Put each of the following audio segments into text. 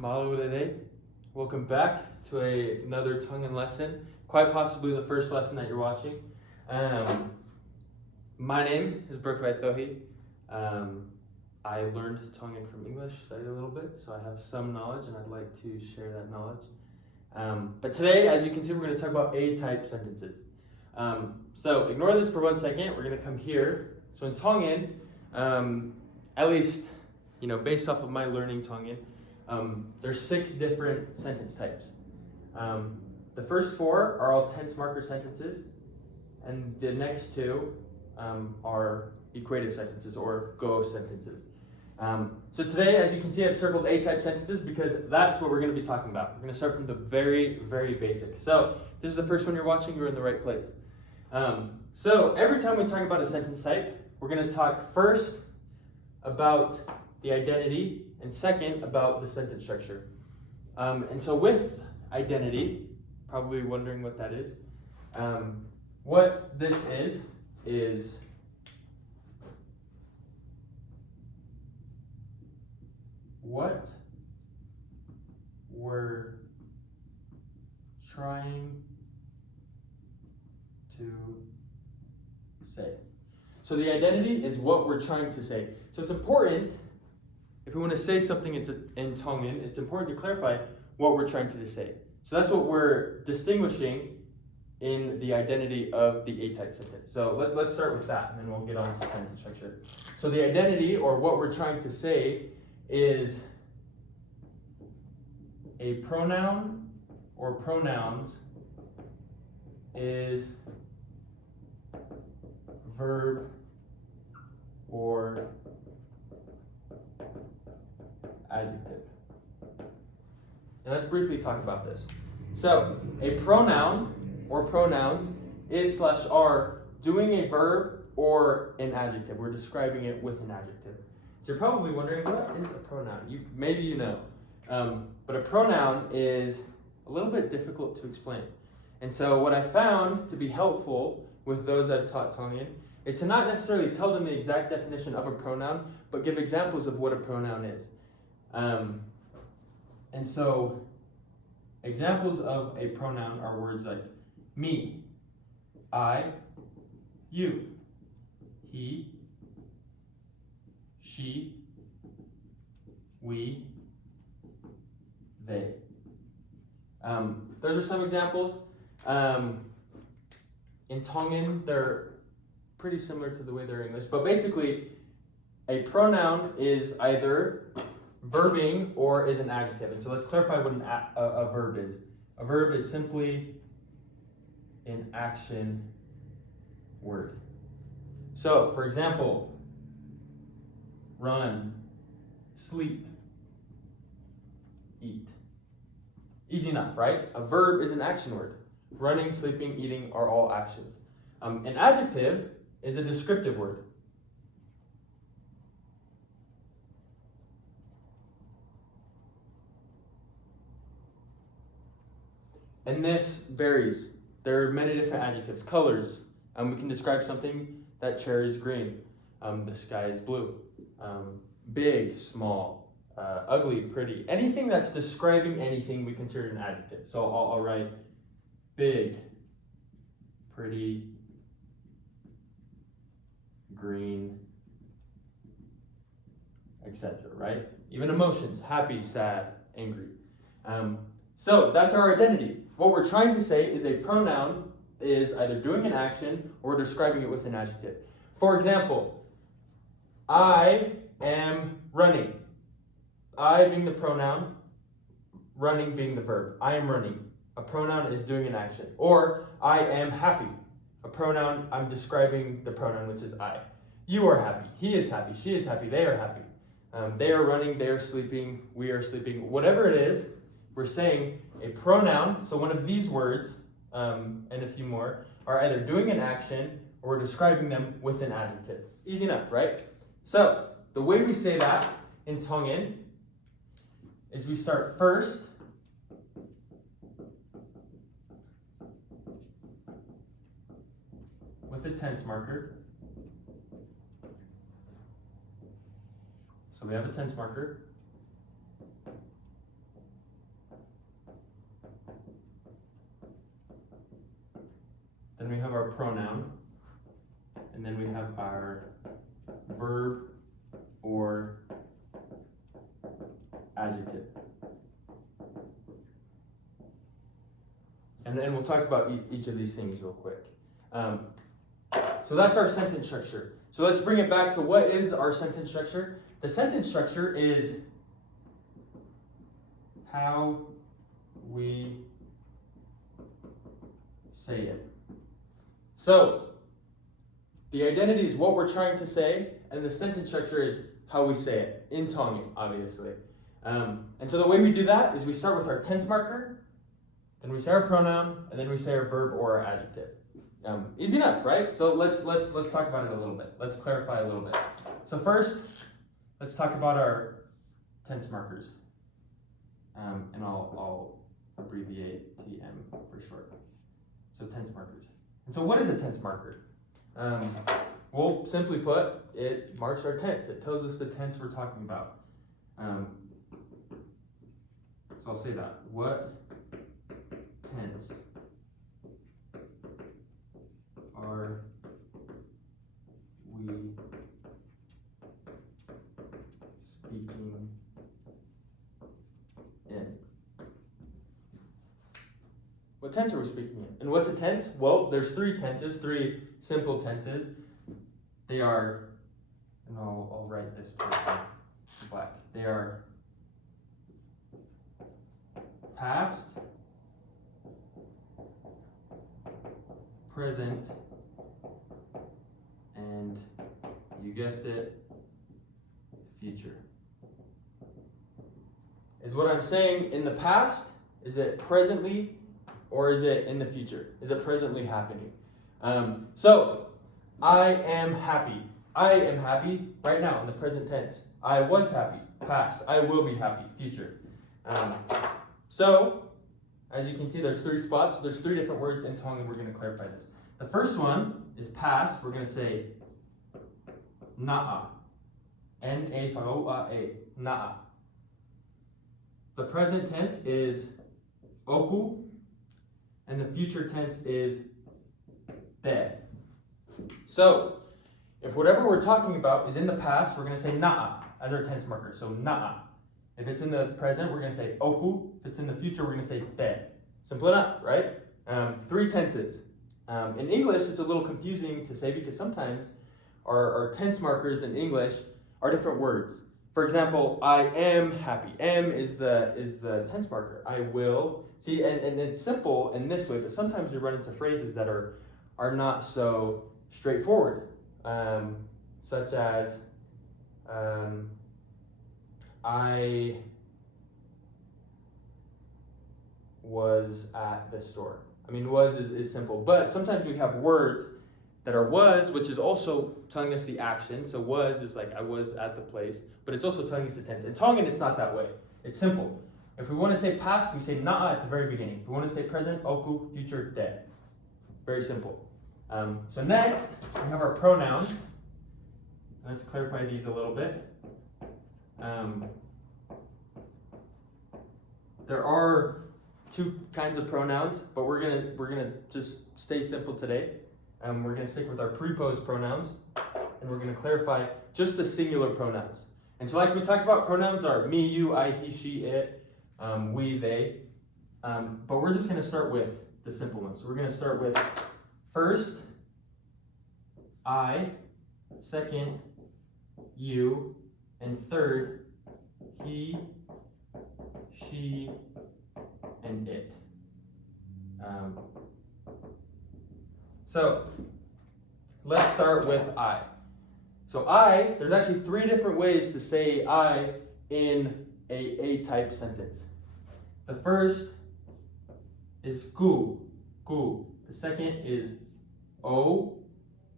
Malo today. Welcome back to another Tongan lesson, quite possibly the first lesson that you're watching. My name is Brooke Vaitohi. I learned Tongan from English, studied a little bit, so I have some knowledge and I'd like to share that knowledge. But today, as you can see, we're going to talk about A-type sentences. So ignore this for 1 second. We're going to come here. So in Tongan, at least, based off of my learning Tongan, there's 6 different sentence types. The first 4 are all tense marker sentences, and the next 2 are equative sentences or go sentences. So today, as you can see, I've circled A-type sentences because that's what we're going to be talking about. We're going to start from the very, very basic. So if this is the first one you're watching, you're in the right place. So every time we talk about a sentence type, we're going to talk first about the identity and second about the sentence structure. And so with identity, probably wondering what that is. What this is what we're trying to say. So the identity is what we're trying to say. So it's important, if we want to say something in Tongan, it's important to clarify what we're trying to say. So that's what we're distinguishing in the identity of the A-type sentence. So let's start with that, and then we'll get on to sentence structure. So the identity, or what we're trying to say, is a pronoun or pronouns is verb or adjective. And let's briefly talk about this. So a pronoun or pronouns is/are doing a verb or an adjective. We're describing it with an adjective. So you're probably wondering, what is a pronoun? Maybe you know. But a pronoun is a little bit difficult to explain. And so what I found to be helpful with those I've taught Tongan is to not necessarily tell them the exact definition of a pronoun, but give examples of what a pronoun is. And so examples of a pronoun are words like me, I, you, he, she, we, they. Those are some examples. In Tongan, they're pretty similar to the way they're English, but basically, a pronoun is either verbing or is an adjective. And so let's clarify what a verb is. A verb is simply an action word. So, for example, run, sleep, eat. Easy enough, right? A verb is an action word. Running, sleeping, eating are all actions. An adjective is a descriptive word. And this varies. There are many different adjectives. Colors. We can describe something. That chair is green. The sky is blue. Big, small, ugly, pretty. Anything that's describing anything we consider an adjective. So I'll write big, pretty, green, etc. Right? Even emotions, happy, sad, angry. So that's our identity. What we're trying to say is a pronoun is either doing an action or describing it with an adjective. For example, I am running. I being the pronoun, running being the verb. I am running. A pronoun is doing an action. Or I am happy. A pronoun, I'm describing the pronoun, which is I. You are happy. He is happy. She is happy. They are happy. They are running. They are sleeping. We are sleeping. Whatever it is, we're saying a pronoun, so one of these words, and a few more, are either doing an action or describing them with an adjective. Easy enough, right? So, the way we say that in Tongan is we start first with a tense marker. So we have a tense marker. then we have our pronoun, and then we have our verb or adjective. And then we'll talk about each of these things real quick. So that's our sentence structure. So let's bring it back to what is our sentence structure. The sentence structure is how we say it. So the identity is what we're trying to say, and the sentence structure is how we say it, in Tongan, obviously. And so the way we do that is we start with our tense marker, then we say our pronoun, and then we say our verb or our adjective. Easy enough, right? So let's talk about it a little bit. Let's clarify a little bit. So first, let's talk about our tense markers. And I'll abbreviate TM for short. So tense markers. And so what is a tense marker? Well, simply put, it marks our tense. It tells us the tense we're talking about. So I'll say that. What tense are we speaking in? What tense are we speaking in? And what's a tense? Well, there's three tenses, three simple tenses. They are, and I'll write this part in black. They are past, present, and you guessed it, future. Is what I'm saying in the past? Is it presently, or is it in the future? Is it presently happening? So, I am happy. I am happy right now in the present tense. I was happy, past. I will be happy, future. So, as you can see, there's three spots. There's three different words in Tongan. We're going to clarify this. The first one is past. We're going to say na'a. N-A-F-O-A-A. Na'a. The present tense is oku. And the future tense is te. So, if whatever we're talking about is in the past, we're going to say na'a as our tense marker. So na'a. If it's in the present, we're going to say oku. If it's in the future, we're going to say te. Simple enough, right? Three tenses. In English, it's a little confusing to say because sometimes our tense markers in English are different words. For example, I am happy. Am is the tense marker. I will. See, and it's simple in this way, but sometimes you run into phrases that are not so straightforward, such as I was at the store. I mean, was is simple, but sometimes we have words that are was, which is also telling us the action. So was is like I was at the place, but it's also telling us the tense. In Tongan, it's not that way. It's simple. If we want to say past, we say na'a at the very beginning. If we want to say present, oku, future, te. Very simple. So next, we have our pronouns. Let's clarify these a little bit. There are two kinds of pronouns, but we're gonna just stay simple today. We're gonna stick with our preposed pronouns, and we're gonna clarify just the singular pronouns. And so, like we talked about, pronouns are me, you, I, he, she, it, we, they. But we're just gonna start with the simple ones. So we're gonna start with first, I, second, you, and third, he, she, and it. So let's start with I. So I, there's actually three different ways to say I in a A-type sentence. The first is ku, ku. The second is o,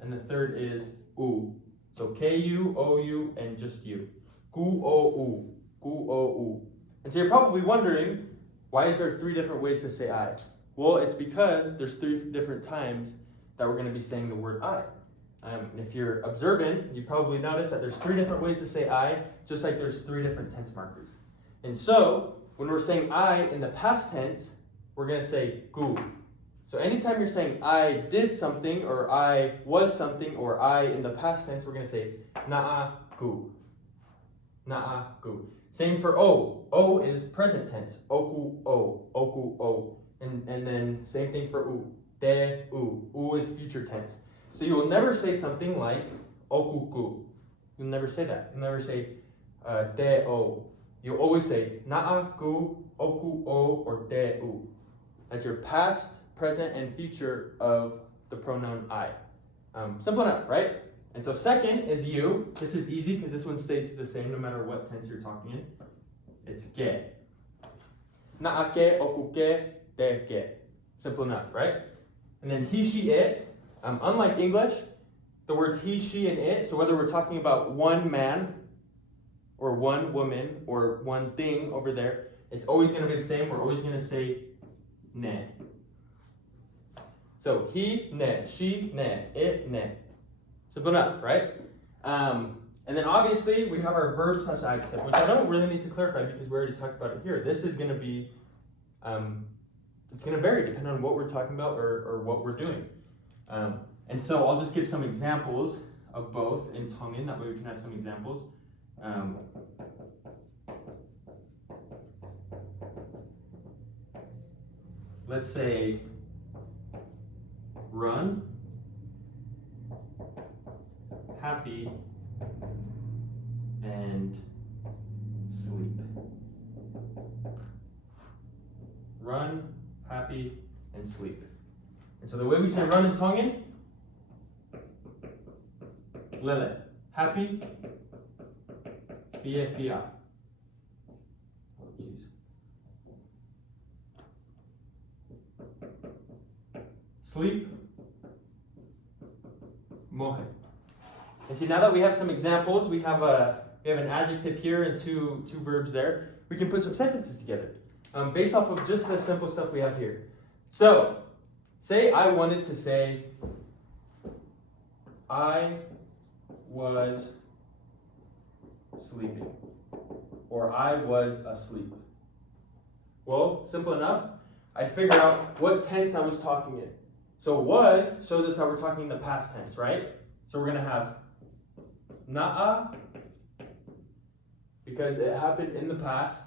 and the third is u. So K-U, O-U, and just you. Ku-o-u, ku-o-u. And so you're probably wondering, why is there three different ways to say I? Well, it's because there's three different times that we're going to be saying the word I. And if you're observant, you probably notice that there's three different ways to say I, just like there's three different tense markers. And so, when we're saying I in the past tense, we're going to say gu. So anytime you're saying I did something, or I was something, or I in the past tense, we're going to say na'aku. Na'aku. Same for o. O is present tense. Oku o. Oku o. And then same thing for u. De u. U is future tense. So you will never say something like okuku. You'll never say that. You'll never say de o. You'll always say na'aku, oku o, or de u. That's your past, present, and future of the pronoun I. Simple enough, right? And so second is you. This is easy because this one stays the same no matter what tense you're talking in. It's ge. Na'ake, okuke, deke. Simple enough, right? And then he, she, it. Unlike English, the words he, she, and it, so whether we're talking about one man or one woman or one thing over there, it's always going to be the same. We're always going to say ne. So he, ne, she, ne, it, ne. Simple enough, right? And then obviously we have our verb slash adjective, which I don't really need to clarify because we already talked about it here. This is going to be, it's going to vary depending on what we're talking about or what we're doing. And so I'll just give some examples of both in Tongan, that way we can have some examples. Let's say run, happy, and sleep. Run, happy, and sleep. And so the way we say run in Tongan, lele, happy, fia fia. Oh, jeez. Sleep, mohe. And see, now that we have some examples, we have an adjective here and two verbs there. We can put some sentences together based off of just the simple stuff we have here. So, say I wanted to say, I was sleeping, or I was asleep. Well, simple enough. I'd figure out what tense I was talking in. So was shows us how we're talking in the past tense, right? So we're going to have na'a, because it happened in the past.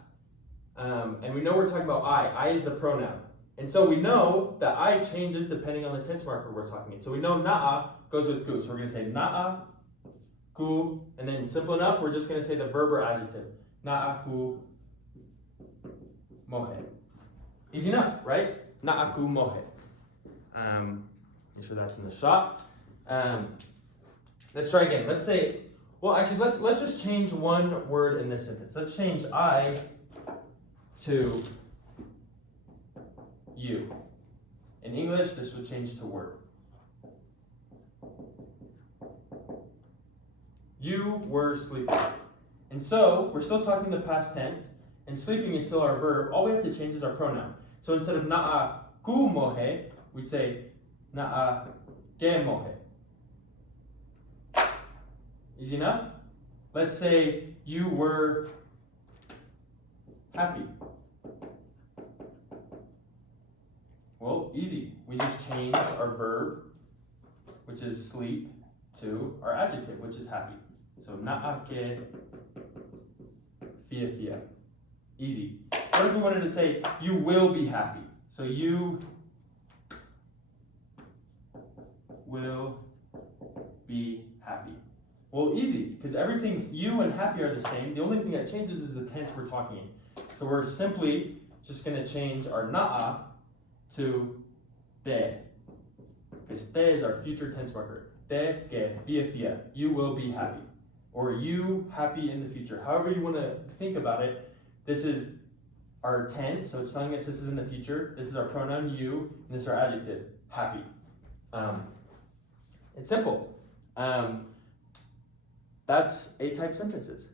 And we know we're talking about I. I is the pronoun. And so we know that I changes depending on the tense marker we're talking in. So we know na'a goes with ku. So we're going to say na'a, ku, and then simple enough, we're just going to say the verb or adjective. Na'aku mohe. Easy enough, right? Na'aku mohe. Make sure that's in the shot. Let's try again. Let's say, well, actually, let's just change one word in this sentence. Let's change I to you. In English, this would change to were. You were sleeping. And so, we're still talking the past tense, and sleeping is still our verb. All we have to change is our pronoun. So instead of na'aku mohe, we'd say na'age mohe. Easy enough? Let's say you were happy. Well, easy. We just change our verb, which is sleep, to our adjective, which is happy. So na'ake fia fia. Easy. What if we wanted to say you will be happy? So you will be happy. Well, easy, because everything's you and happy are the same. The only thing that changes is the tense we're talking in. So we're simply just going to change our na'a to te, because te is our future tense marker. Te ke fia fia. You will be happy, or you happy in the future. However you want to think about it, this is our tense, so it's telling us this is in the future. This is our pronoun you, and this is our adjective happy. It's simple. That's A-type sentences.